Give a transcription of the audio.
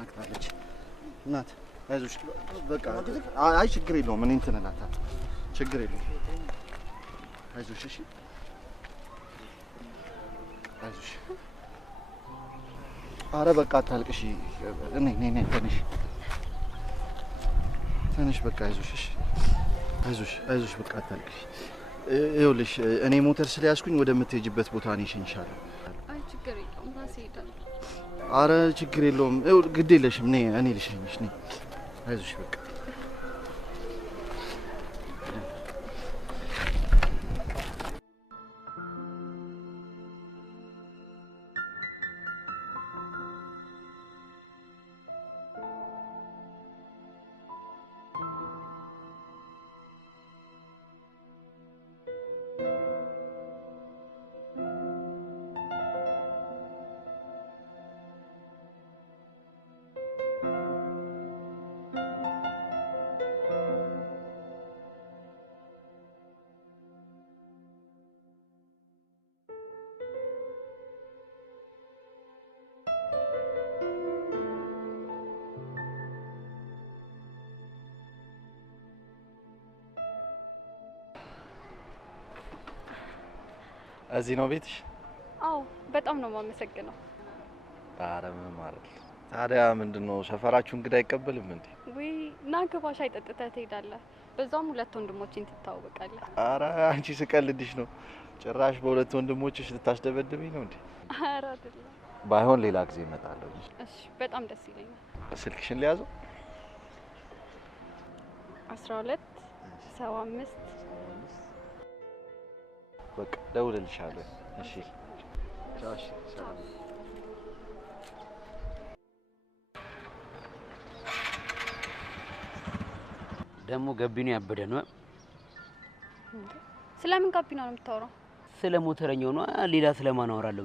ነክታለች እናት አይዞሽ በቃ አይ ችግር የለውም እኔ እንትን እላታለሁ ችግር የለውም አይዞሽ እሺ አይዞሽ ኧረ በቃ አታልቅሽ ነይ ትንሽ በቃ አይዞሽ እሺ አይዞሽ በቃ አታልቅሽ ይኸውልሽ እኔ ሞተር ስለያዝኩኝ ወደምትሄጂበት ቦታ እኔ እሸኝሻለሁ አይ ችግር የለውም ራሴ እሄዳለሁ ኧረ ችግር የለውም ግድ የለሽም ነይ እኔ ልሸኝሽ ነይ አይዞሽ በቃ እዚህ ነው ቤትሽ? አዎ በጣም ነው የማመሰግነው። ኧረ ምንም አይደል። ታዲያ ምንድነው ሰፈራችሁ እንግዳ አይቀበልም እንዴ? ወይ ና ግባ ሻይ ጠጥተህ ትሄዳለህ። በዛውም ሁለት ወንድሞችን ትተዋወቃለህ። ኧረ አንቺ ስቀልድሽ ነው። ጭራሽ በሁለት ወንድሞችሽ ልታስደበድብኝ ነው እንዴ? ኧረ አይደለም። ባይሆን ሌላ ጊዜ እመጣለሁ። እሺ በጣም ደስ ይለኛል። ስልክሽን ሊያዘው 12 75 በቃ ደውልልሻለሁ። እሺ ቻውሽ ሰላም ደሞ ገቢኑ ያበደ ነው። ስለምን ጋቢና ነው የምታወራው? ስለ ሞተረኛው ነው ሌላ ስለማን አወራለሁ?